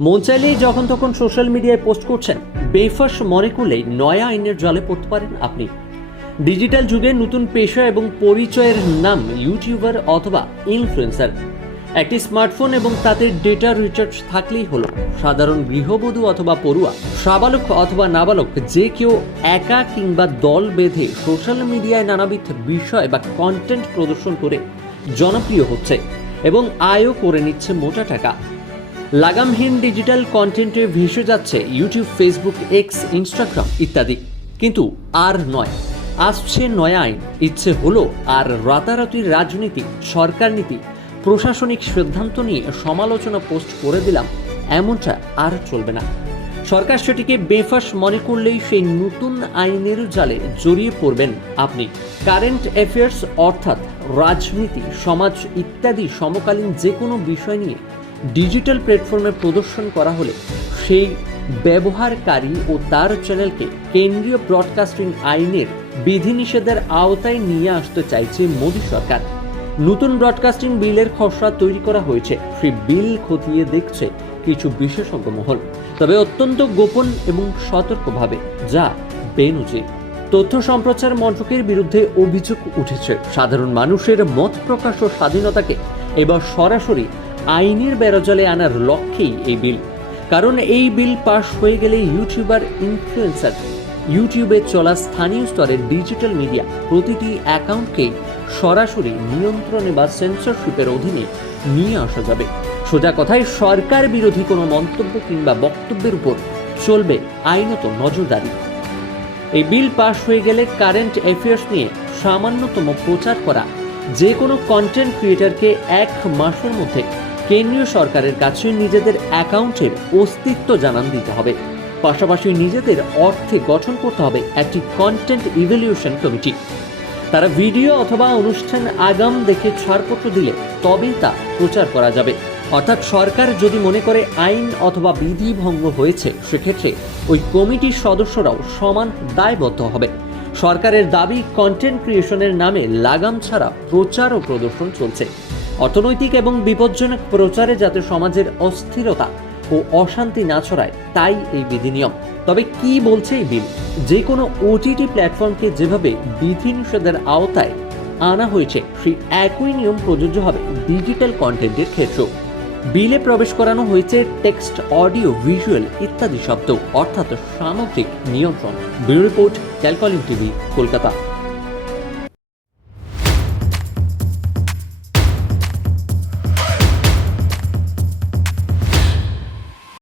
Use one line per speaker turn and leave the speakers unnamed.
মন চাইলেই যখন তখন সোশ্যাল মিডিয়ায় পোস্ট করছেন, বেফাস মনে করলেই নয়া আইনের জলে পড়তে পারেন আপনি। ডিজিটাল যুগে নতুন পেশা এবং পরিচয়ের নাম ইউটিউবার অথবা ইনফ্লুয়েন্সার। একটি স্মার্টফোন এবং তাতে ডেটা রিচার্জ থাকলেই হলো। সাধারণ গৃহবধূ অথবা পড়ুয়া, সাবালক অথবা নাবালক, যে কেউ একা কিংবা দল বেঁধে সোশ্যাল মিডিয়ায় নানাবিধ বিষয় বা কন্টেন্ট প্রদর্শন করে জনপ্রিয় হচ্ছে এবং আয়ও করে নিচ্ছে মোটা টাকা। লাগামহীন ডিজিটাল কন্টেন্টে ভেসে যাচ্ছে ইউটিউব ফেসবুক এক্স ইনস্টাগ্রাম ইত্যাদি। কিন্তু আর নয়, আসছে নয়া আইন। ইচ্ছে হলো আর রাতারাতি রাজনীতি, সরকার নীতি, প্রশাসনিক সিদ্ধান্ত নিয়ে সমালোচনা পোস্ট করে দিলাম, এমনটা আর চলবে না। সরকার সেটিকে বেফাস মনে করলেই সেই নতুন আইনের জালে জড়িয়ে পড়বেন আপনি। কারেন্ট অ্যাফেয়ার্স অর্থাৎ রাজনীতি, সমাজ ইত্যাদি সমকালীন যে কোনো বিষয় নিয়ে ডিজিটাল প্ল্যাটফর্মে প্রদর্শন করা হলে সেই ব্যবহারকারী ও তার চ্যানেলকে কেন্দ্রীয় ব্রডকাস্টিং আইনের বিধিনিষেধের আওতায় নিয়ে আসতে চাইছে মোদী সরকার। নতুন ব্রডকাস্টিং বিলের খসড়া তৈরি করা হয়েছে। সেই বিল খতিয়ে দেখছে কিছু বিশেষজ্ঞ মহল। তবে অত্যন্ত গোপন এবং সতর্কভাবে, যা বেনজির। তথ্য সম্প্রচার মন্ত্রকের বিরুদ্ধে অভিযোগ উঠেছে। সাধারণ মানুষের মত প্রকাশ ও স্বাধীনতাকে এবার সরাসরি আইনের বেরোজলে আনার লক্ষ্যেই এই বিল। কারণ এই বিল পাশ হয়ে গেলে ইউটিউবার, ইনফ্লুয়েন্সার, ইউটিউবে চলা স্থানীয় স্তরের ডিজিটাল মিডিয়া প্রতিটি অ্যাকাউন্টকে সরাসরি নিয়ন্ত্রণে বা সেন্সরশিপের অধীনে নিয়ে আসা যাবে। সোজা কথায়, সরকার বিরোধী কোনো মন্তব্য কিংবা বক্তব্যের উপর চলবে আইনত নজরদারি। এই বিল পাশ হয়ে গেলে কারেন্ট অ্যাফেয়ার্স নিয়ে সামান্যতম প্রচার করা যে কোনো কন্টেন্ট ক্রিয়েটারকে এক মাসের মধ্যে কেন্দ্রীয় সরকারের কাছে নিজেদের অ্যাকাউন্টের অস্তিত্ব জানান দিতে হবে। পাশাপাশি নিজেদের অর্থে গঠন করতে হবে একটি কন্টেন্ট ইভ্যালুয়েশন কমিটি তারা ভিডিও অথবা অনুষ্ঠান আগাম দেখে ছাড়পত্র দিলে তবেই তা প্রচার করা যাবে। অর্থাৎ সরকার যদি মনে করে আইন অথবা বিধি ভঙ্গ হয়েছে, সেক্ষেত্রে ওই কমিটির সদস্যরাও সমান দায়বদ্ধ হবে। সরকারের দাবি কন্টেন্ট ক্রিয়েশনের নামে লাগাম ছাড়া প্রচার ও প্রদর্শন চলছে। অর্থনৈতিক এবং বিপজ্জনক প্রচারে যাতে সমাজের অস্থিরতা ও অশান্তি না ছড়ায়, তাই এই বিধিনিয়ম। তবে কি বলছে এই বিল? যে কোনো ওটিটি প্ল্যাটফর্মকে যেভাবে বিধিনিষেধের আওতায় আনা হয়েছে, সেই একই নিয়ম প্রযোজ্য হবে ডিজিটাল কন্টেন্টের ক্ষেত্রেও। বিলে প্রবেশ করানো হয়েছে টেক্সট, অডিও, ভিজুয়াল ইত্যাদি শব্দ, অর্থাৎ সামগ্রিক নিয়ন্ত্রণ। ব্যুরো রিপোর্ট, ক্যালকলিং টিভি, কলকাতা।